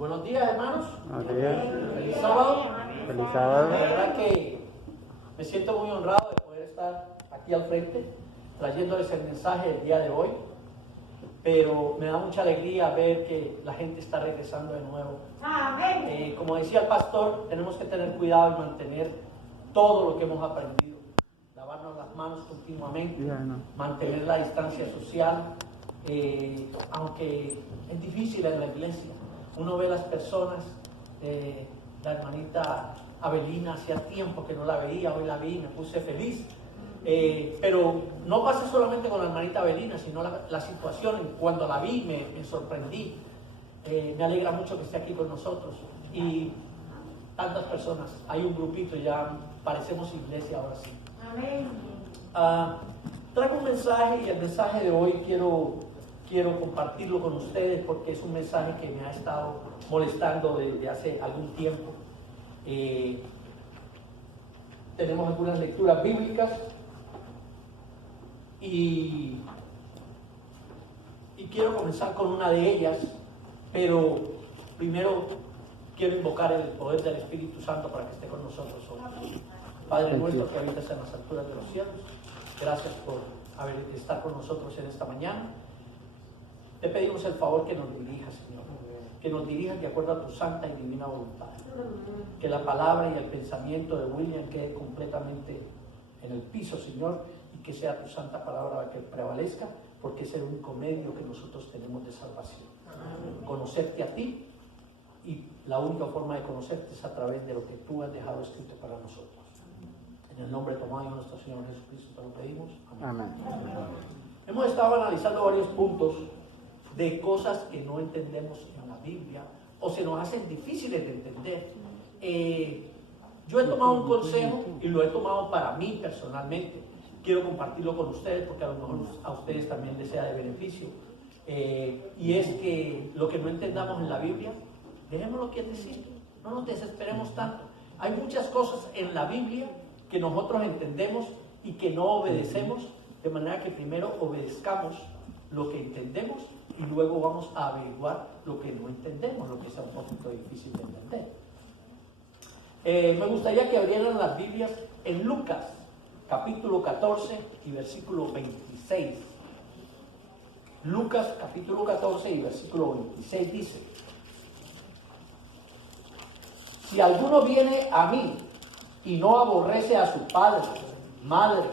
Buenos días, hermanos. Buenos días. Feliz sábado. Feliz sábado. La verdad que me siento muy honrado de poder estar aquí al frente trayéndoles el mensaje del día de hoy, pero me da mucha alegría ver que la gente está regresando de nuevo. Amén. Como decía el pastor, tenemos que tener cuidado en mantener todo lo que hemos aprendido, lavarnos las manos continuamente, mantener la distancia social, aunque es difícil en la iglesia. Uno ve las personas, la hermanita Abelina, hacía tiempo que no la veía, hoy la vi, me puse feliz. Pero no pasa solamente con la hermanita Abelina, sino la situación. Cuando la vi me sorprendí. Me alegra mucho que esté aquí con nosotros. Y tantas personas, hay un grupito, ya parecemos iglesia ahora sí. Amén. Traigo un mensaje y el mensaje de hoy quiero compartirlo con ustedes porque es un mensaje que me ha estado molestando desde hace algún tiempo. Tenemos algunas lecturas bíblicas y quiero comenzar con una de ellas, pero primero quiero invocar el poder del Espíritu Santo para que esté con nosotros hoy. Padre nuestro que habitas en las alturas de los cielos, gracias por estar con nosotros en esta mañana. Te pedimos el favor que nos dirijas, Señor, que nos dirijas de acuerdo a tu santa y divina voluntad. Que la palabra y el pensamiento de William quede completamente en el piso, Señor, y que sea tu santa palabra la que prevalezca, porque es el único medio que nosotros tenemos de salvación. Conocerte a ti, y la única forma de conocerte es a través de lo que tú has dejado escrito para nosotros. En el nombre tomado de nuestro Señor Jesucristo te lo pedimos. Amén. Hemos estado analizando varios puntos de cosas que no entendemos en la Biblia o se nos hacen difíciles de entender. Yo he tomado un consejo y lo he tomado para mí personalmente. Quiero compartirlo con ustedes porque a lo mejor a ustedes también les sea de beneficio. Y es que lo que no entendamos en la Biblia, dejémoslo quietecito, no nos desesperemos tanto. Hay muchas cosas en la Biblia que nosotros entendemos y que no obedecemos, de manera que primero obedezcamos lo que entendemos y luego vamos a averiguar lo que no entendemos, lo que es un poquito difícil de entender. Me gustaría que abrieran las Biblias en Lucas, capítulo 14 y versículo 26. Lucas, capítulo 14 y versículo 26 dice: si alguno viene a mí y no aborrece a su padre, madre,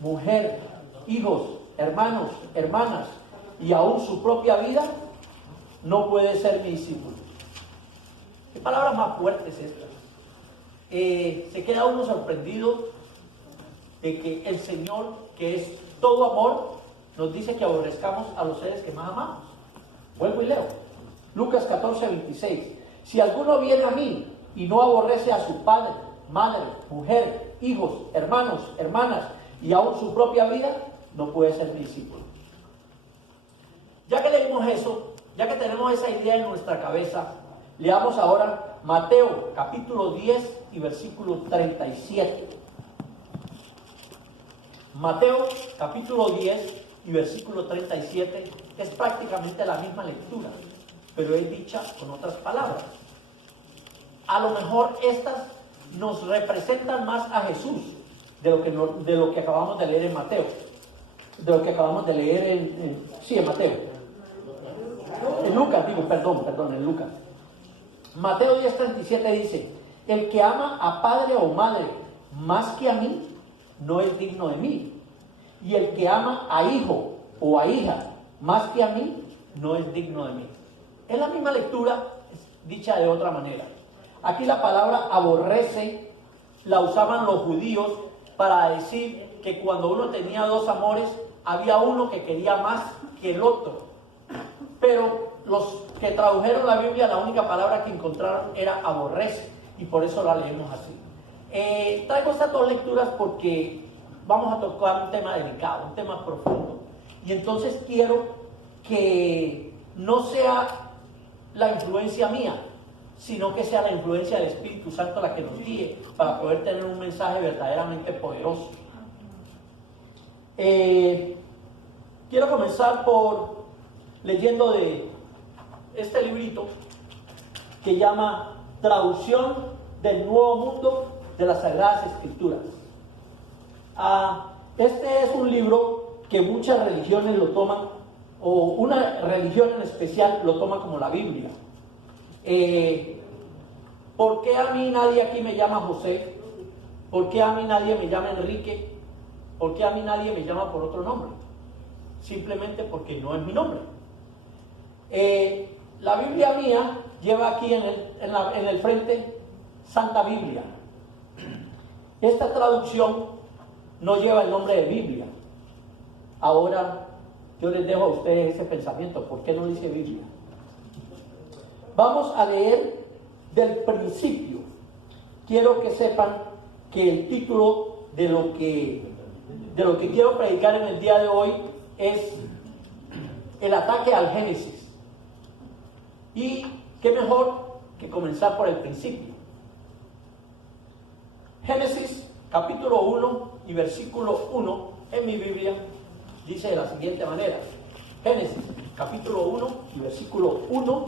mujer, hijos, hermanos, hermanas, y aún su propia vida, no puede ser mi discípulo. ¿Qué palabras más fuertes estas? Se queda uno sorprendido de que el Señor, que es todo amor, nos dice que aborrezcamos a los seres que más amamos. Vuelvo y leo. Lucas 14, 26. Si alguno viene a mí y no aborrece a su padre, madre, mujer, hijos, hermanos, hermanas, y aún su propia vida, no puede ser mi discípulo. Ya que leímos eso, ya que tenemos esa idea en nuestra cabeza, leamos ahora Mateo capítulo 10 y versículo 37. Mateo capítulo 10 y versículo 37 es prácticamente la misma lectura, pero es dicha con otras palabras. A lo mejor estas nos representan más a Jesús de lo que acabamos de leer en Mateo, de lo que acabamos de leer en Mateo. En Lucas, en Lucas. Mateo 10:37 dice: el que ama a padre o madre más que a mí, no es digno de mí. Y el que ama a hijo o a hija más que a mí, no es digno de mí. Es la misma lectura, dicha de otra manera. Aquí la palabra aborrece la usaban los judíos para decir que cuando uno tenía dos amores, había uno que quería más que el otro. Pero los que tradujeron la Biblia, la única palabra que encontraron era aborrece, y por eso la leemos así. Traigo estas dos lecturas porque vamos a tocar un tema delicado, un tema profundo. Y entonces quiero que no sea la influencia mía, sino que sea la influencia del Espíritu Santo la que nos guíe para poder tener un mensaje verdaderamente poderoso. Quiero comenzar por leyendo de este librito que llama Traducción del Nuevo Mundo de las Sagradas Escrituras. Este es un libro que muchas religiones lo toman, o una religión en especial lo toma como la Biblia. ¿Por qué a mí nadie aquí me llama José? ¿Por qué a mí nadie me llama Enrique? ¿Por qué a mí nadie me llama por otro nombre? Simplemente porque no es mi nombre. La Biblia mía lleva aquí en el frente Santa Biblia. Esta traducción no lleva el nombre de Biblia. Ahora yo les dejo a ustedes ese pensamiento. ¿Por qué no dice Biblia? Vamos a leer del principio. Quiero que sepan que el título de lo que quiero predicar en el día de hoy es el ataque al Génesis. Y qué mejor que comenzar por el principio. Génesis capítulo 1 y versículo 1 en mi Biblia dice de la siguiente manera. Génesis capítulo 1 y versículo 1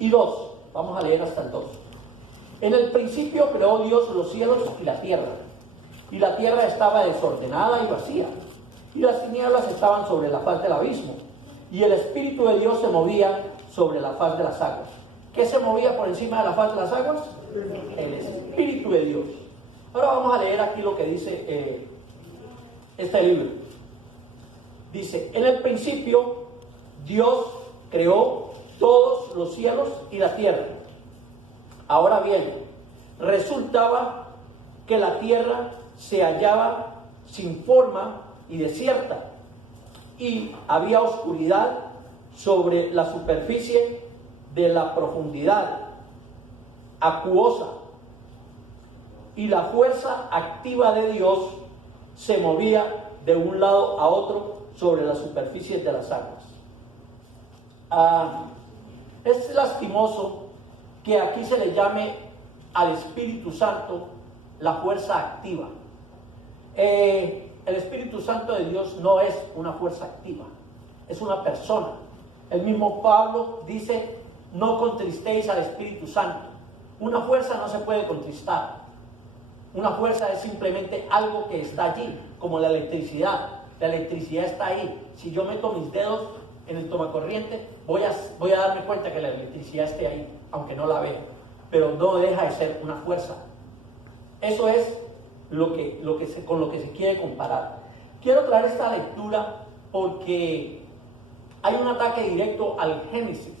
y 2. Vamos a leer hasta el 2. En el principio creó Dios los cielos y la tierra estaba desordenada y vacía, y las tinieblas estaban sobre la faz del abismo, y el Espíritu de Dios se movía sobre la faz de las aguas. ¿Qué se movía por encima de la faz de las aguas? El Espíritu de Dios. Ahora vamos a leer aquí lo que dice este libro. Dice, en el principio Dios creó todos los cielos y la tierra. Ahora bien, resultaba que la tierra se hallaba sin forma y desierta, y había oscuridad sobre la superficie de la profundidad acuosa, y la fuerza activa de Dios se movía de un lado a otro sobre la superficie de las aguas. Es lastimoso que aquí se le llame al Espíritu Santo la fuerza activa. El Espíritu Santo de Dios no es una fuerza activa, es una persona. El mismo Pablo dice, no contristéis al Espíritu Santo. Una fuerza no se puede contristar. Una fuerza es simplemente algo que está allí, como la electricidad. La electricidad está ahí. Si yo meto mis dedos en el tomacorriente, voy a darme cuenta que la electricidad esté ahí, aunque no la vea. Pero no deja de ser una fuerza. Eso es con lo que se quiere comparar. Quiero traer esta lectura porque hay un ataque directo al Génesis.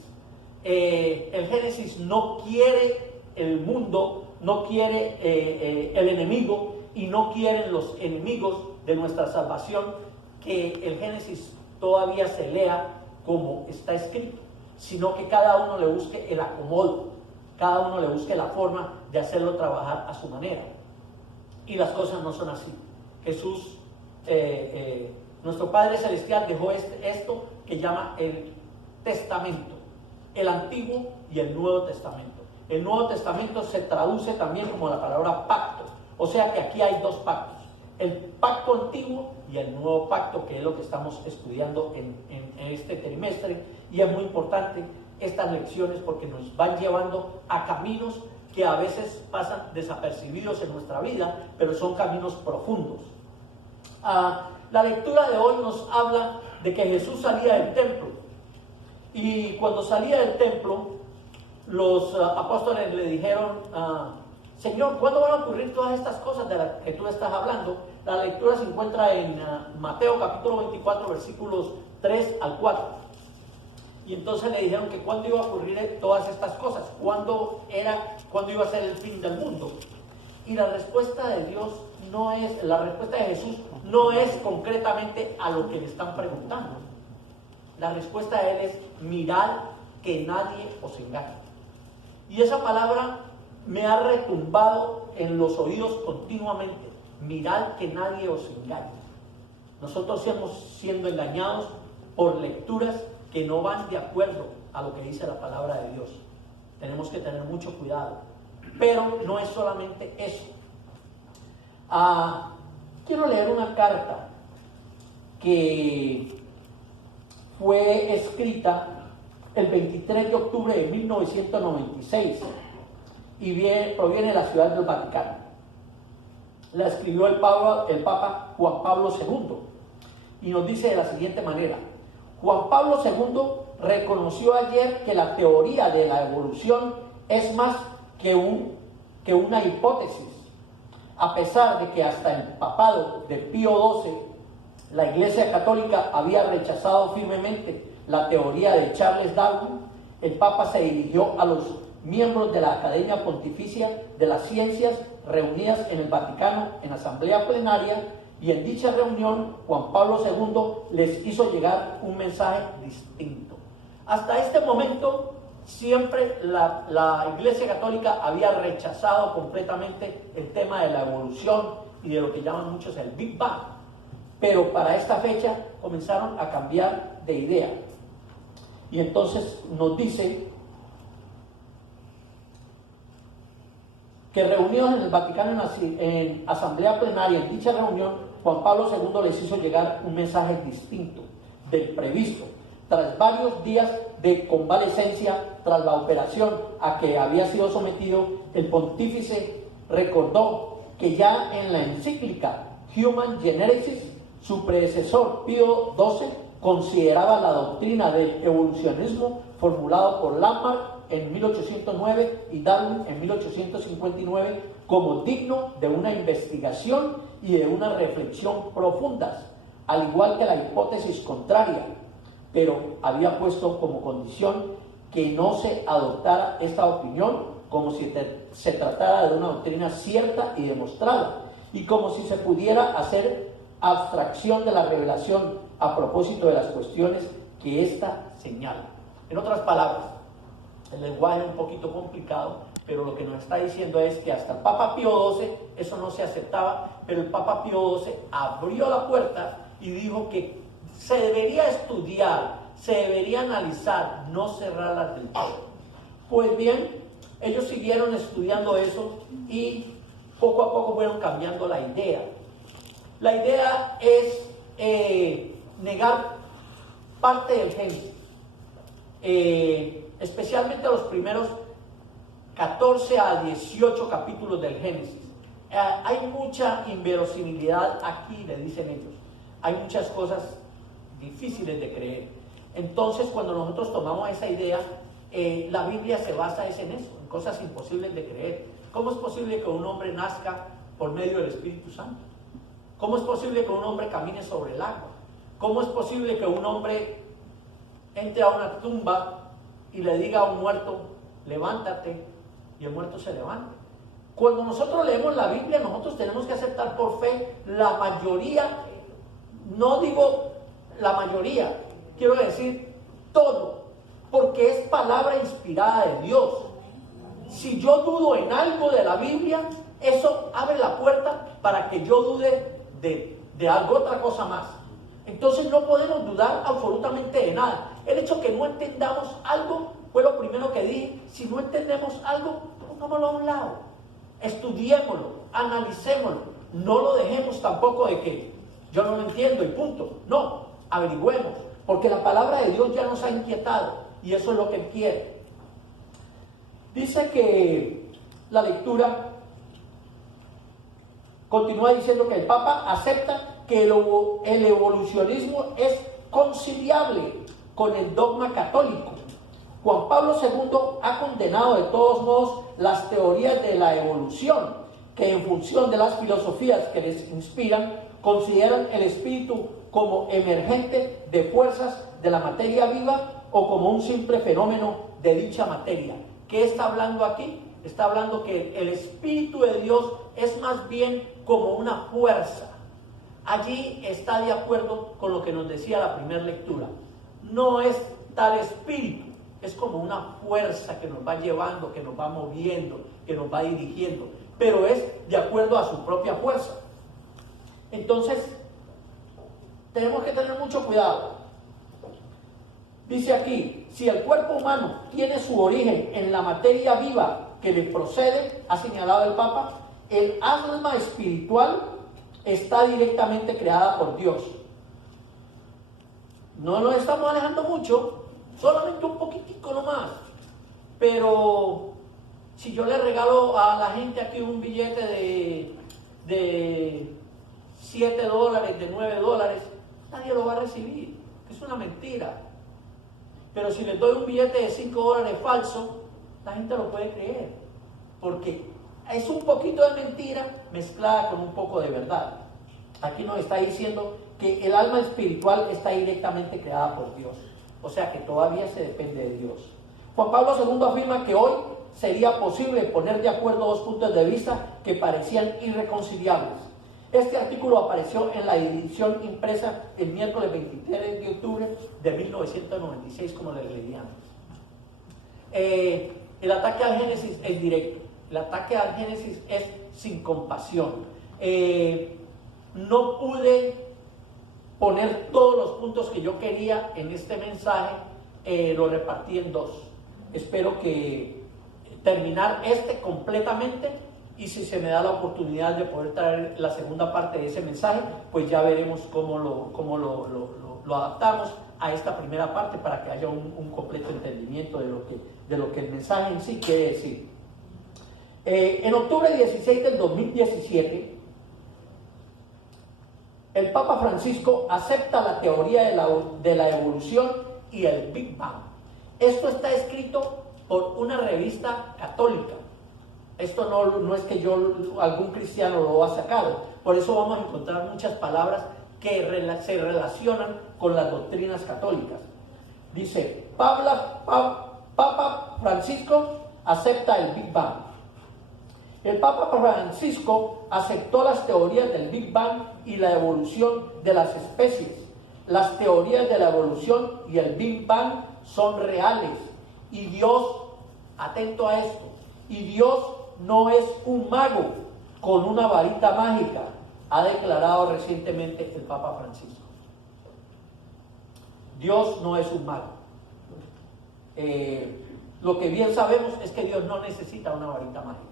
El Génesis no quiere el mundo, no quiere el enemigo, y no quieren los enemigos de nuestra salvación que el Génesis todavía se lea como está escrito, sino que cada uno le busque el acomodo, cada uno le busque la forma de hacerlo trabajar a su manera. Y las cosas no son así. Jesús, nuestro Padre Celestial, dejó esto que llama el Testamento, el Antiguo y el Nuevo Testamento. El Nuevo Testamento se traduce también como la palabra pacto, o sea que aquí hay dos pactos, el pacto antiguo y el nuevo pacto, que es lo que estamos estudiando en este trimestre. Y es muy importante estas lecciones porque nos van llevando a caminos que a veces pasan desapercibidos en nuestra vida, pero son caminos profundos. La lectura de hoy nos habla de que Jesús salía del templo, y cuando salía del templo, los apóstoles le dijeron, Señor, ¿cuándo van a ocurrir todas estas cosas de las que tú estás hablando? La lectura se encuentra en Mateo capítulo 24, versículos 3 al 4. Y entonces le dijeron que cuándo iba a ocurrir todas estas cosas, cuándo iba a ser el fin del mundo. Y la respuesta de Jesús no es concretamente a lo que le están preguntando. La respuesta de él es: mirad que nadie os engañe. Y esa palabra me ha retumbado en los oídos continuamente. Mirad que nadie os engañe. Nosotros estamos siendo engañados por lecturas que no van de acuerdo a lo que dice la palabra de Dios. Tenemos que tener mucho cuidado. Pero no es solamente eso. Quiero leer una carta que fue escrita el 23 de octubre de 1996 y proviene de la Ciudad del Vaticano. La escribió el Papa Juan Pablo II y nos dice de la siguiente manera: Juan Pablo II reconoció ayer que la teoría de la evolución es más que una hipótesis, a pesar de que hasta el papado de Pío XII la Iglesia Católica había rechazado firmemente la teoría de Charles Darwin. El Papa se dirigió a los miembros de la Academia Pontificia de las Ciencias reunidas en el Vaticano en asamblea plenaria, y en dicha reunión Juan Pablo II les hizo llegar un mensaje distinto. Hasta este momento siempre la Iglesia Católica había rechazado completamente el tema de la evolución y de lo que llaman muchos el Big Bang, pero para esta fecha comenzaron a cambiar de idea. Y entonces nos dice que reunidos en el Vaticano en asamblea plenaria, en dicha reunión, Juan Pablo II les hizo llegar un mensaje distinto del previsto. Tras varios días de convalecencia, tras la operación a que había sido sometido, el pontífice recordó que ya en la encíclica Human Genesis, su predecesor Pío XII consideraba la doctrina del evolucionismo formulado por Lamarck en 1809 y Darwin en 1859 como digno de una investigación y de una reflexión profundas, al igual que la hipótesis contraria, pero había puesto como condición que no se adoptara esta opinión como si se tratara de una doctrina cierta y demostrada, y como si se pudiera hacer abstracción de la revelación a propósito de las cuestiones que ésta señala. En otras palabras, el lenguaje es un poquito complicado, pero lo que nos está diciendo es que hasta el Papa Pío XII eso no se aceptaba, pero el Papa Pío XII abrió la puerta y dijo que se debería estudiar, se debería analizar, no cerrarlas del todo. Pues bien, ellos siguieron estudiando eso y poco a poco fueron cambiando la idea. La idea es negar parte del Génesis, especialmente los primeros 14 a 18 capítulos del Génesis. Hay mucha inverosimilidad aquí, le dicen ellos. Hay muchas cosas difíciles de creer. Entonces, cuando nosotros tomamos esa idea, la Biblia se basa en eso, en cosas imposibles de creer. ¿Cómo es posible que un hombre nazca por medio del Espíritu Santo? ¿Cómo es posible que un hombre camine sobre el agua? ¿Cómo es posible que un hombre entre a una tumba y le diga a un muerto, levántate, y el muerto se levanta? Cuando nosotros leemos la Biblia, nosotros tenemos que aceptar por fe la mayoría, no digo la mayoría, quiero decir todo, porque es palabra inspirada de Dios. Si yo dudo en algo de la Biblia, eso abre la puerta para que yo dude de algo, otra cosa más. Entonces no podemos dudar absolutamente de nada. El hecho que no entendamos algo fue lo primero que dije. Si no entendemos algo, pongámoslo a un lado, estudiémoslo, analicémoslo, no lo dejemos tampoco de que yo no lo entiendo y punto. No, averigüemos, porque la palabra de Dios ya nos ha inquietado y eso es lo que Él quiere. Dice que la lectura continúa diciendo que el Papa acepta que el evolucionismo es conciliable con el dogma católico. Juan Pablo II ha condenado de todos modos las teorías de la evolución, que en función de las filosofías que les inspiran, consideran el espíritu como emergente de fuerzas de la materia viva o como un simple fenómeno de dicha materia. ¿Qué está hablando aquí? Está hablando que el Espíritu de Dios es más bien como una fuerza. Allí está de acuerdo con lo que nos decía la primera lectura. No es tal espíritu, es como una fuerza que nos va llevando, que nos va moviendo, que nos va dirigiendo, pero es de acuerdo a su propia fuerza. Entonces, tenemos que tener mucho cuidado. Dice aquí, si el cuerpo humano tiene su origen en la materia viva que le procede, ha señalado el Papa, el alma espiritual está directamente creada por Dios. No nos estamos alejando mucho solamente un poquitico nomás. Pero si yo le regalo a la gente aquí un billete de $7, de $9, nadie lo va a recibir. Es una mentira. Pero si les doy un billete de $5 falso, la gente lo puede creer. Porque es un poquito de mentira mezclada con un poco de verdad. Aquí nos está diciendo que el alma espiritual está directamente creada por Dios. O sea que todavía se depende de Dios. Juan Pablo II afirma que hoy sería posible poner de acuerdo dos puntos de vista que parecían irreconciliables. Este artículo apareció en la edición impresa el miércoles 23 de octubre de 1996, como les leí antes. El ataque al Génesis es directo. El ataque al Génesis es sin compasión. No pude poner todos los puntos que yo quería en este mensaje, lo repartí en dos. Espero que terminar completamente, y si se me da la oportunidad de poder traer la segunda parte de ese mensaje, pues ya veremos cómo lo adaptamos a esta primera parte para que haya un completo entendimiento de lo que el mensaje en sí quiere decir. En octubre 16 del 2017, el Papa Francisco acepta la teoría de la evolución y el Big Bang. Esto está escrito por una revista católica. Esto no es que algún cristiano lo ha sacado. Por eso vamos a encontrar muchas palabras que se relacionan con las doctrinas católicas. Dice, Papa Francisco acepta el Big Bang. El Papa Francisco aceptó las teorías del Big Bang y la evolución de las especies. Las teorías de la evolución y el Big Bang son reales. Y Dios, atento a esto, y Dios no es un mago con una varita mágica, ha declarado recientemente el Papa Francisco. Dios no es un mago. Lo que bien sabemos es que Dios no necesita una varita mágica.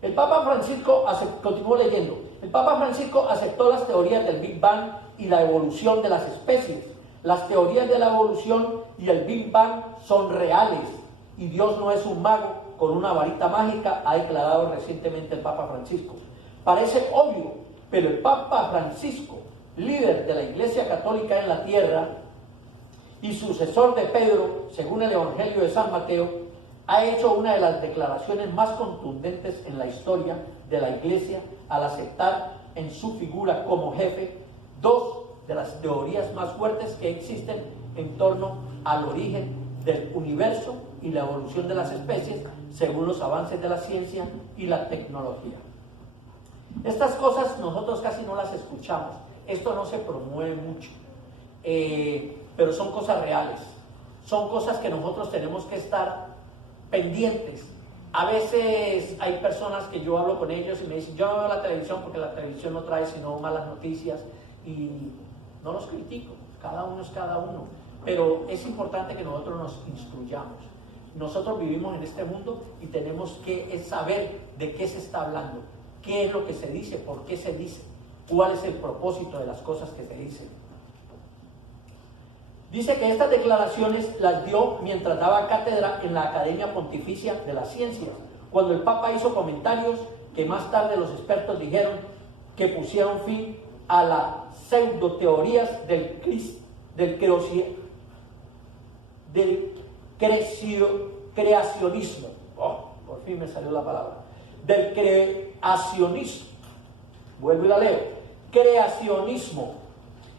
El Papa Francisco, continúo leyendo, el Papa Francisco aceptó las teorías del Big Bang y la evolución de las especies. Las teorías de la evolución y el Big Bang son reales y Dios no es un mago con una varita mágica, ha declarado recientemente el Papa Francisco. Parece obvio, pero el Papa Francisco, líder de la Iglesia Católica en la tierra y sucesor de Pedro, según el Evangelio de San Mateo, ha hecho una de las declaraciones más contundentes en la historia de la Iglesia al aceptar en su figura como jefe dos de las teorías más fuertes que existen en torno al origen del universo y la evolución de las especies según los avances de la ciencia y la tecnología. Estas cosas nosotros casi no las escuchamos, esto no se promueve mucho, pero son cosas reales, son cosas que nosotros tenemos que estar pendientes. A veces hay personas que yo hablo con ellos y me dicen, yo no veo la televisión porque la televisión no trae sino malas noticias, y no los critico, cada uno es cada uno, pero es importante que nosotros nos instruyamos. Nosotros vivimos en este mundo y tenemos que saber de qué se está hablando, qué es lo que se dice, por qué se dice, cuál es el propósito de las cosas que se dicen. Dice que estas declaraciones las dio mientras daba cátedra en la Academia Pontificia de las Ciencias, cuando el Papa hizo comentarios que más tarde los expertos dijeron que pusieron fin a las pseudoteorías del creacionismo. Por fin me salió la palabra. Del creacionismo. Vuelvo y la leo. Creacionismo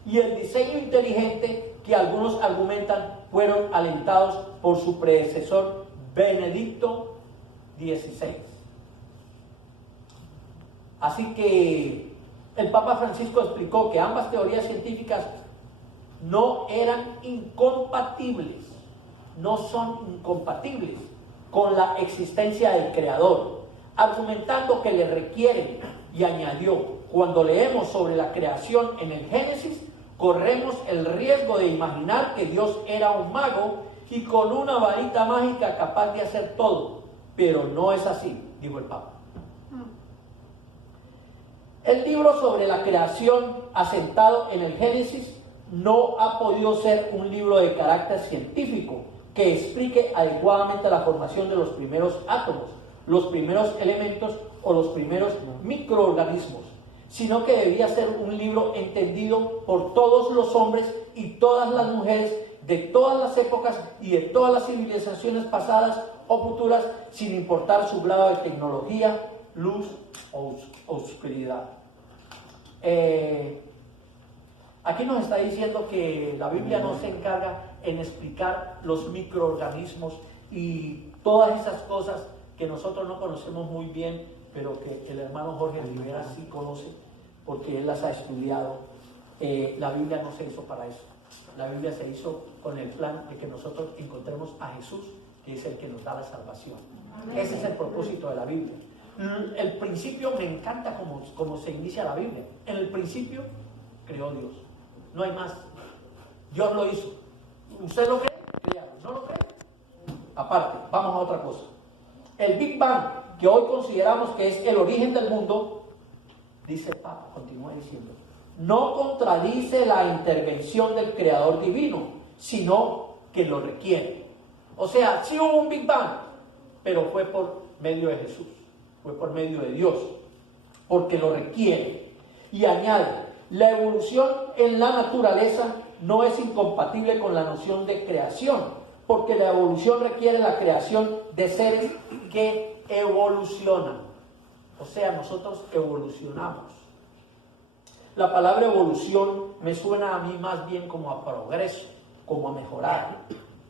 y el diseño inteligente que algunos argumentan fueron alentados por su predecesor Benedicto XVI. Así que el Papa Francisco explicó que ambas teorías científicas no eran incompatibles, no son incompatibles con la existencia del Creador, argumentando que le requieren, y añadió, cuando leemos sobre la creación en el Génesis, corremos el riesgo de imaginar que Dios era un mago y con una varita mágica capaz de hacer todo, pero no es así, dijo el Papa. El libro sobre la creación asentado en el Génesis no ha podido ser un libro de carácter científico que explique adecuadamente la formación de los primeros átomos, los primeros elementos o los primeros microorganismos, sino que debía ser un libro entendido por todos los hombres y todas las mujeres de todas las épocas y de todas las civilizaciones pasadas o futuras, sin importar su grado de tecnología, luz o oscuridad. Aquí nos está diciendo que la Biblia no se encarga en explicar los microorganismos y todas esas cosas que nosotros no conocemos muy bien, pero que el hermano Jorge Rivera sí conoce porque él las ha estudiado. La Biblia no se hizo para eso. La Biblia se hizo con el plan de que nosotros encontremos a Jesús, que es el que nos da la salvación. Ese es el propósito de la Biblia. El principio, me encanta cómo se inicia la Biblia. En el principio creó Dios. No hay más. Dios lo hizo. ¿Usted lo cree? Créalo. ¿No lo cree? Aparte, vamos a otra cosa. El Big Bang, que hoy consideramos que es el origen del mundo, dice Papa, continúa diciendo, no contradice la intervención del Creador divino, sino que lo requiere. O sea, sí hubo un Big Bang, pero fue por medio de Jesús, fue por medio de Dios, porque lo requiere. Y añade, la evolución en la naturaleza no es incompatible con la noción de creación, porque la evolución requiere la creación de seres que evolucionan. O sea, nosotros evolucionamos. La palabra evolución me suena a mí más bien como a progreso, como a mejorar.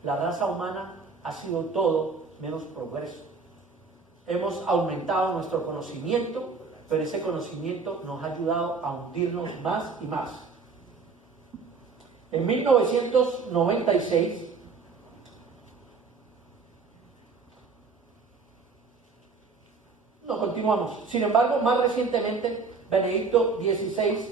La raza humana ha sido todo menos progreso. Hemos aumentado nuestro conocimiento, pero ese conocimiento nos ha ayudado a hundirnos más y más. En 1996, continuamos. Sin embargo, más recientemente, Benedicto XVI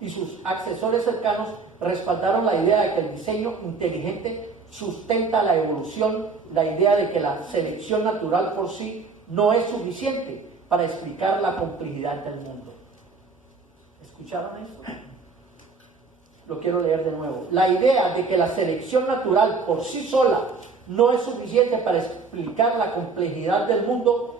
y sus accesores cercanos respaldaron la idea de que el diseño inteligente sustenta la evolución, la idea de que la selección natural por sí no es suficiente para explicar la complejidad del mundo. ¿Escucharon esto? Lo quiero leer de nuevo. La idea de que la selección natural por sí sola no es suficiente para explicar la complejidad del mundo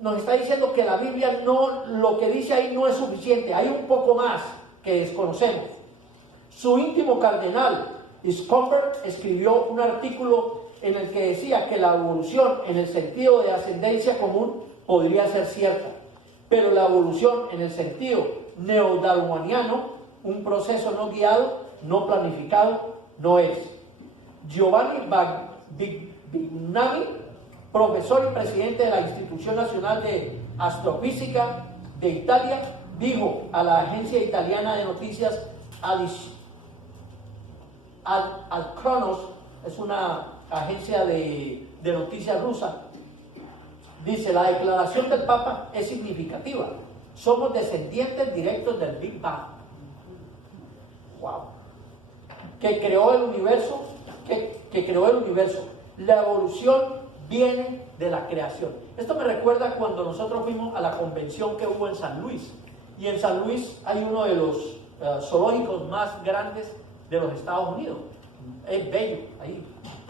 nos está diciendo que la Biblia no, lo que dice ahí no es suficiente, hay un poco más que desconocemos. Su íntimo cardenal, Schomburg, escribió un artículo en el que decía que la evolución en el sentido de ascendencia común podría ser cierta, pero la evolución en el sentido neodarwiniano, un proceso no guiado, no planificado, no es. Giovanni Bignami, profesor y presidente de la Institución Nacional de Astrofísica de Italia, dijo a la agencia italiana de noticias Al Kronos, es una agencia de noticias rusa, dice: la declaración del Papa es significativa, somos descendientes directos del Big Bang. Wow. Que creó el universo, que creó el universo. La evolución viene de la creación. Esto me recuerda cuando nosotros fuimos a la convención que hubo en San Luis. Y en San Luis hay uno de los zoológicos más grandes de los Estados Unidos. Es bello, ahí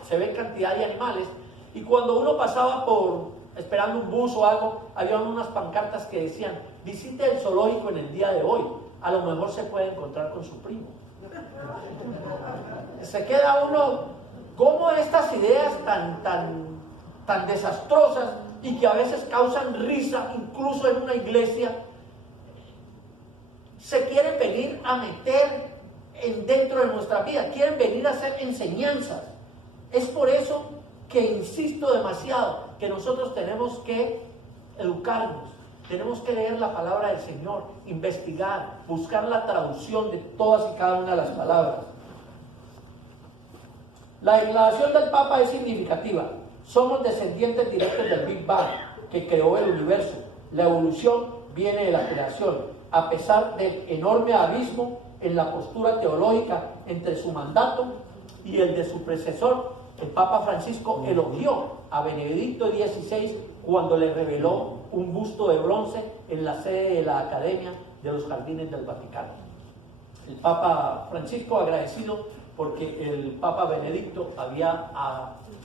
se ve cantidad de animales. Y cuando uno pasaba esperando un bus o algo, había unas pancartas que decían: visite el zoológico en el día de hoy, a lo mejor se puede encontrar con su primo. Se queda uno, ¿cómo estas ideas tan desastrosas y que a veces causan risa, incluso en una iglesia, se quieren venir a meter dentro de nuestra vida, quieren venir a hacer enseñanzas? Es por eso que insisto demasiado que nosotros tenemos que educarnos, tenemos que leer la palabra del Señor, investigar, buscar la traducción de todas y cada una de las palabras. La declaración del Papa es significativa. Somos descendientes directos del Big Bang, que creó el universo. La evolución viene de la creación, a pesar del enorme abismo en la postura teológica entre su mandato y el de su predecesor. El Papa Francisco elogió a Benedicto XVI cuando le reveló un busto de bronce en la sede de la Academia de los Jardines del Vaticano. El Papa Francisco agradecido porque el Papa Benedicto había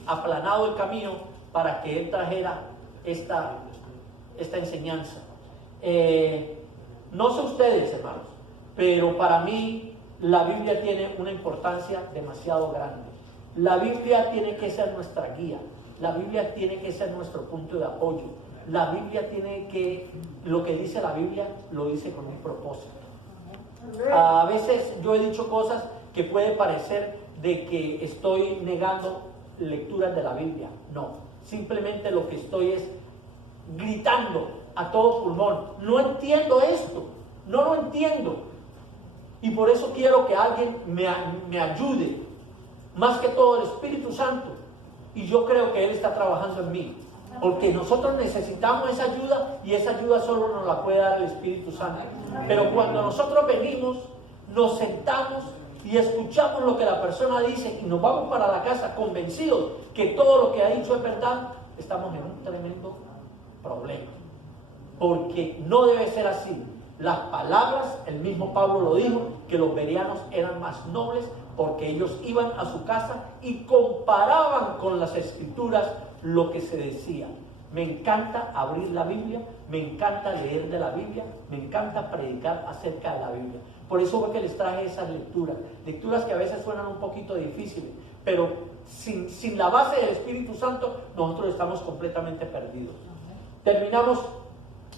aplanado el camino para que él trajera esta enseñanza. No sé ustedes, hermanos, pero para mí la Biblia tiene una importancia demasiado grande. La Biblia tiene que ser nuestra guía. La Biblia tiene que ser nuestro punto de apoyo. La Biblia tiene que, lo que dice la Biblia, lo dice con un propósito. A veces yo he dicho cosas que puede parecer de que estoy negando lecturas de la Biblia. No, simplemente lo que estoy es gritando a todo pulmón: no entiendo esto, no lo entiendo. Y por eso quiero que alguien me ayude, más que todo el Espíritu Santo. Y yo creo que Él está trabajando en mí, porque nosotros necesitamos esa ayuda, y esa ayuda solo nos la puede dar el Espíritu Santo. Pero cuando nosotros venimos, nos sentamos y escuchamos lo que la persona dice y nos vamos para la casa convencidos que todo lo que ha dicho es verdad, estamos en un tremendo problema, porque no debe ser así. Las palabras, el mismo Pablo lo dijo, que los bereanos eran más nobles porque ellos iban a su casa y comparaban con las escrituras lo que se decía. Me encanta abrir la Biblia, me encanta leer de la Biblia, me encanta predicar acerca de la Biblia. Por eso fue que les traje esas lecturas que a veces suenan un poquito difíciles, pero sin la base del Espíritu Santo nosotros estamos completamente perdidos. Terminamos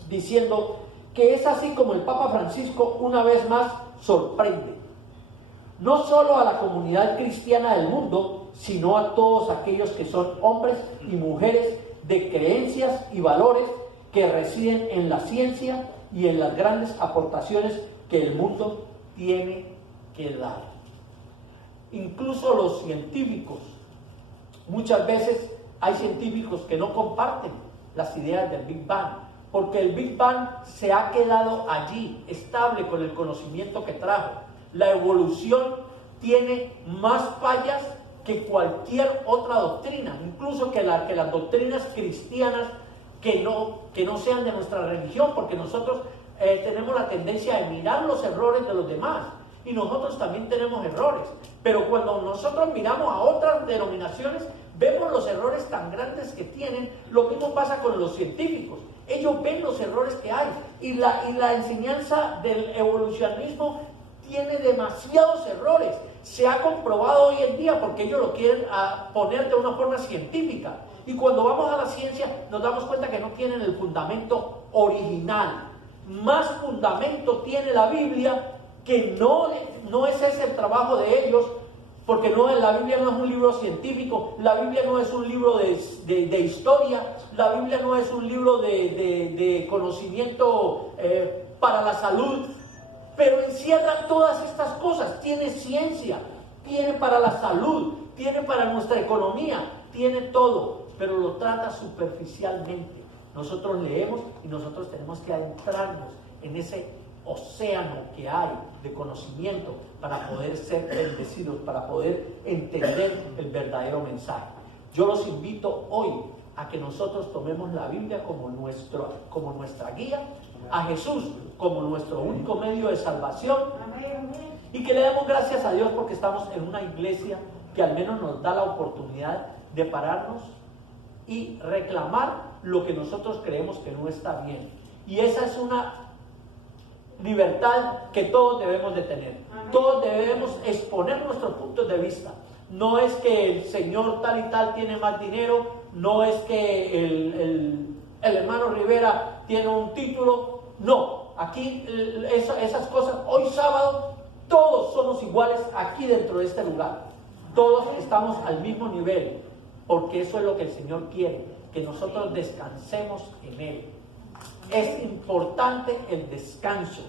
diciendo que es así como el Papa Francisco una vez más sorprende, no solo a la comunidad cristiana del mundo, sino a todos aquellos que son hombres y mujeres de creencias y valores que residen en la ciencia y en las grandes aportaciones que el mundo tiene que dar. Incluso los científicos, muchas veces hay científicos que no comparten las ideas del Big Bang, porque el Big Bang se ha quedado allí, estable con el conocimiento que trajo. La evolución tiene más fallas que cualquier otra doctrina, incluso que las doctrinas cristianas que no sean de nuestra religión, porque nosotros tenemos la tendencia de mirar los errores de los demás, y nosotros también tenemos errores, pero cuando nosotros miramos a otras denominaciones, vemos los errores tan grandes que tienen. Lo mismo pasa con los científicos. Ellos ven los errores que hay, y la enseñanza del evolucionismo tiene demasiados errores. Se ha comprobado hoy en día porque ellos lo quieren poner de una forma científica. Y cuando vamos a la ciencia nos damos cuenta que no tienen el fundamento original. Más fundamento tiene la Biblia, que no es ese el trabajo de ellos, porque la Biblia no es un libro científico, la Biblia no es un libro de historia, la Biblia no es un libro de conocimiento para la salud, pero encierra todas estas cosas. Tiene ciencia, tiene para la salud, tiene para nuestra economía, tiene todo, pero lo trata superficialmente. Nosotros leemos y nosotros tenemos que adentrarnos en ese océano que hay de conocimiento para poder ser bendecidos, para poder entender el verdadero mensaje. Yo los invito hoy a que nosotros tomemos la Biblia como nuestra guía, a Jesús como nuestro único medio de salvación, y que le demos gracias a Dios porque estamos en una iglesia que al menos nos da la oportunidad de pararnos y reclamar lo que nosotros creemos que no está bien. Y esa es una libertad que todos debemos de tener. Todos debemos exponer nuestros puntos de vista. No es que el señor tal y tal tiene más dinero, no es que el hermano Rivera tiene un título. No, aquí esas cosas, hoy sábado todos somos iguales aquí dentro de este lugar. Todos estamos al mismo nivel, porque eso es lo que el Señor quiere, que nosotros descansemos en Él. Es importante el descanso.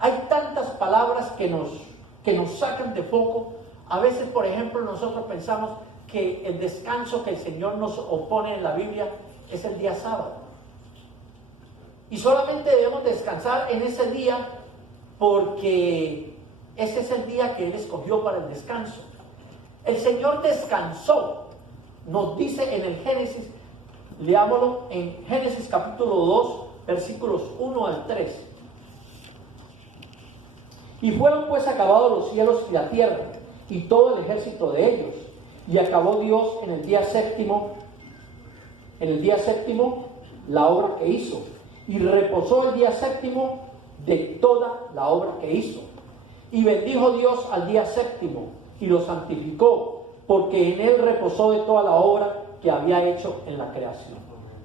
Hay tantas palabras que nos sacan de foco. A veces, por ejemplo, nosotros pensamos que el descanso que el Señor nos opone en la Biblia es el día sábado. Y solamente debemos descansar en ese día porque ese es el día que Él escogió para el descanso. El Señor descansó, nos dice en el Génesis, leámoslo en Génesis capítulo 2, versículos 1 al 3. Y fueron pues acabados los cielos y la tierra, y todo el ejército de ellos. Y acabó Dios en el día séptimo la obra que hizo. Y reposó el día séptimo de toda la obra que hizo. Y bendijo Dios al día séptimo, y lo santificó, porque en él reposó de toda la obra que había hecho en la creación.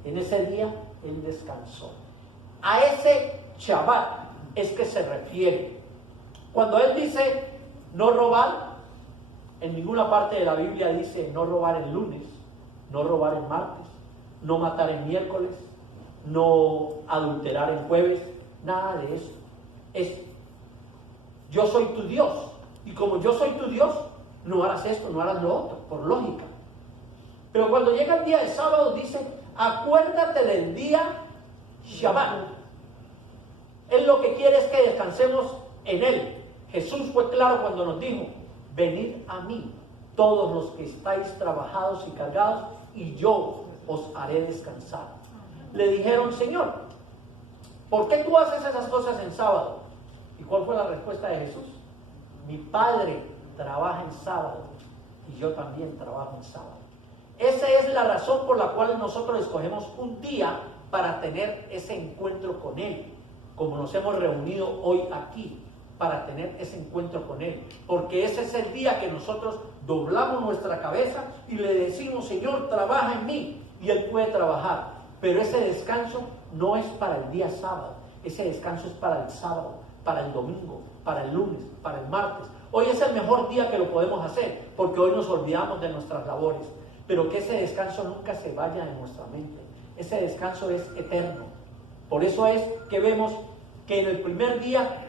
En ese día él descansó. A ese Shabbat es que se refiere. Cuando él dice no robar, en ninguna parte de la Biblia dice no robar el lunes, no robar el martes, no matar el miércoles, no adulterar el jueves, nada de eso. Es yo soy tu Dios, y como yo soy tu Dios, no harás esto, no harás lo otro, por lógica. Pero cuando llega el día de sábado dice, acuérdate del día Shabbat. Él lo que quiere es que descansemos en él. Jesús fue claro cuando nos dijo, venid a mí, todos los que estáis trabajados y cargados, y yo os haré descansar. Le dijeron, Señor, ¿por qué tú haces esas cosas en sábado? ¿Y cuál fue la respuesta de Jesús? Mi Padre trabaja en sábado y yo también trabajo en sábado. Esa es la razón por la cual nosotros escogemos un día para tener ese encuentro con Él, como nos hemos reunido hoy aquí, para tener ese encuentro con Él, porque ese es el día que nosotros doblamos nuestra cabeza y le decimos, Señor, trabaja en mí, y Él puede trabajar, pero ese descanso no es para el día sábado, ese descanso es para el sábado, para el domingo, para el lunes, para el martes. Hoy es el mejor día que lo podemos hacer, porque hoy nos olvidamos de nuestras labores, pero que ese descanso nunca se vaya de nuestra mente, ese descanso es eterno. Por eso es que vemos que en el primer día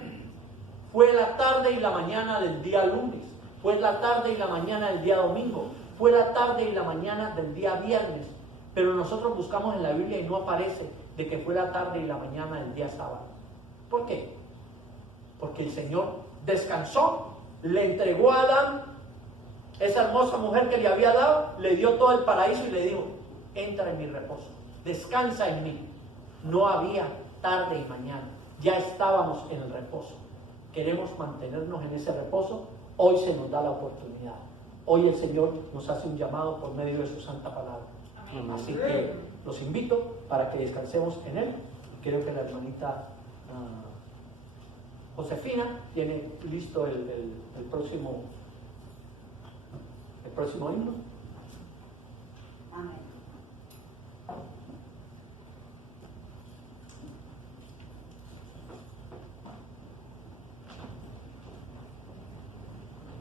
fue la tarde y la mañana del día lunes, fue la tarde y la mañana del día domingo, fue la tarde y la mañana del día viernes, pero nosotros buscamos en la Biblia y no aparece de que fue la tarde y la mañana del día sábado. ¿Por qué? Porque el Señor descansó, le entregó a Adán esa hermosa mujer que le había dado, le dio todo el paraíso y le dijo, entra en mi reposo, descansa en mí. No había tarde y mañana, ya estábamos en el reposo. Queremos mantenernos en ese reposo, hoy se nos da la oportunidad. Hoy el Señor nos hace un llamado por medio de su santa palabra. Amén. Así que los invito para que descansemos en Él. Creo que la hermanita Josefina tiene listo el próximo himno. Amén.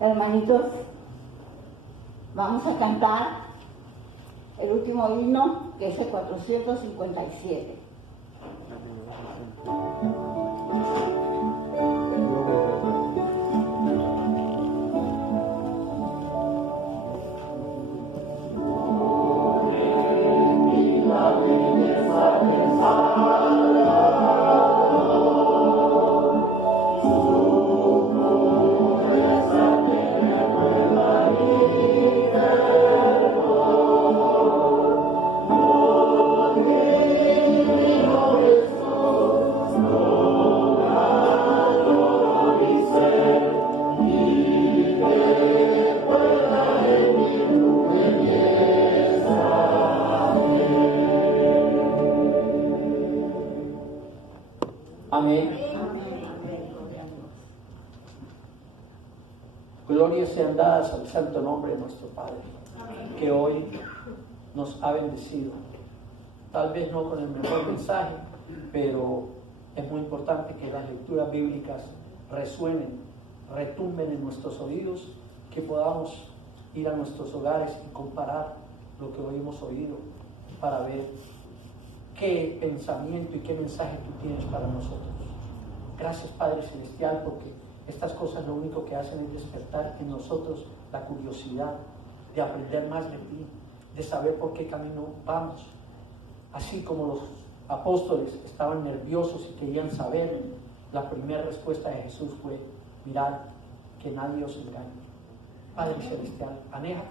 Hermanitos, vamos a cantar el último himno, que es el 457. Glorias sean dadas al santo nombre de nuestro Padre, que hoy nos ha bendecido. Tal vez no con el mejor mensaje, pero es muy importante que las lecturas bíblicas resuenen, retumben en nuestros oídos, que podamos ir a nuestros hogares y comparar lo que hoy hemos oído para ver qué pensamiento y qué mensaje tú tienes para nosotros. Gracias, Padre Celestial, porque estas cosas lo único que hacen es despertar en nosotros la curiosidad de aprender más de ti, de saber por qué camino vamos. Así como los apóstoles estaban nerviosos y querían saber, la primera respuesta de Jesús fue, mirad, que nadie os engañe. Padre Celestial,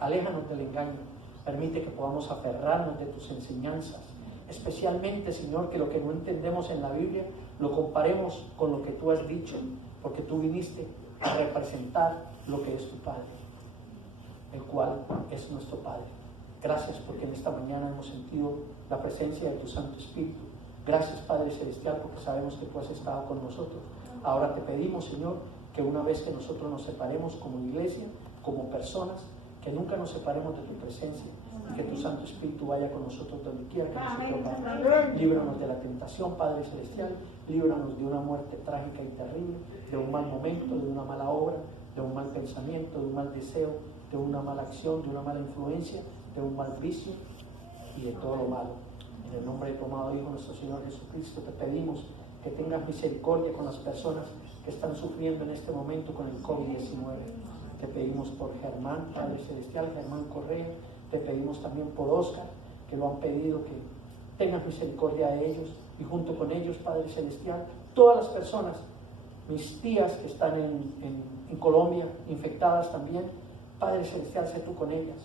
aléjanos del engaño, permite que podamos aferrarnos de tus enseñanzas, especialmente, Señor, que lo que no entendemos en la Biblia lo comparemos con lo que tú has dicho porque tú viniste a representar lo que es tu Padre, el cual es nuestro Padre. Gracias porque en esta mañana hemos sentido la presencia de tu Santo Espíritu. Gracias, Padre Celestial, porque sabemos que tú has estado con nosotros. Ahora te pedimos, Señor, que una vez que nosotros nos separemos como iglesia, como personas, que nunca nos separemos de tu presencia y que tu Santo Espíritu vaya con nosotros donde quiera que nosotros vayamos. Líbranos de la tentación, Padre Celestial, líbranos de una muerte trágica y terrible, de un mal momento, de una mala obra, de un mal pensamiento, de un mal deseo, de una mala acción, de una mala influencia, de un mal vicio y de todo lo malo. En el nombre de tu amado Hijo, nuestro Señor Jesucristo, te pedimos que tengas misericordia con las personas que están sufriendo en este momento con el COVID-19. Te pedimos por Germán, Padre Celestial, Germán Correa. Te pedimos también por Oscar, que lo han pedido, que tengas misericordia de ellos. Y junto con ellos, Padre Celestial, todas las personas, mis tías que están en Colombia, infectadas también, Padre Celestial, sé tú con ellas.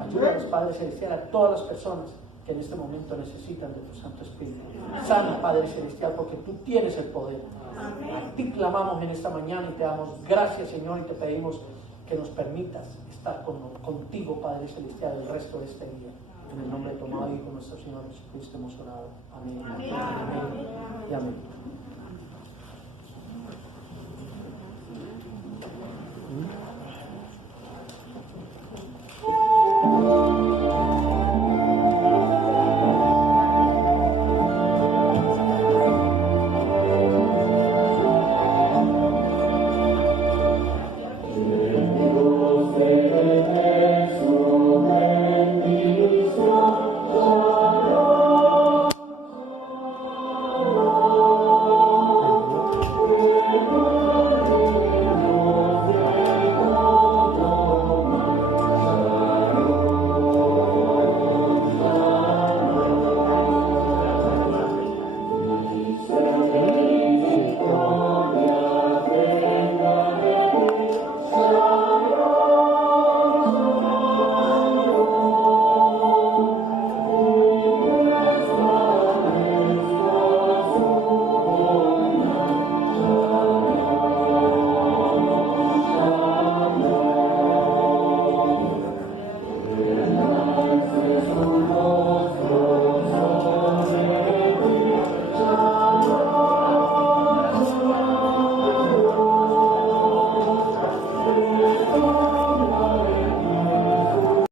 Ayúdanos, Padre Celestial, a todas las personas que en este momento necesitan de tu Santo Espíritu. Sana, Padre Celestial, porque tú tienes el poder. A ti clamamos en esta mañana y te damos gracias, Señor, y te pedimos que nos permitas estar contigo, Padre Celestial, el resto de este día. En el nombre de tu amado Hijo, nuestro Señor Jesucristo, hemos orado. Amén. Amén. Y amén.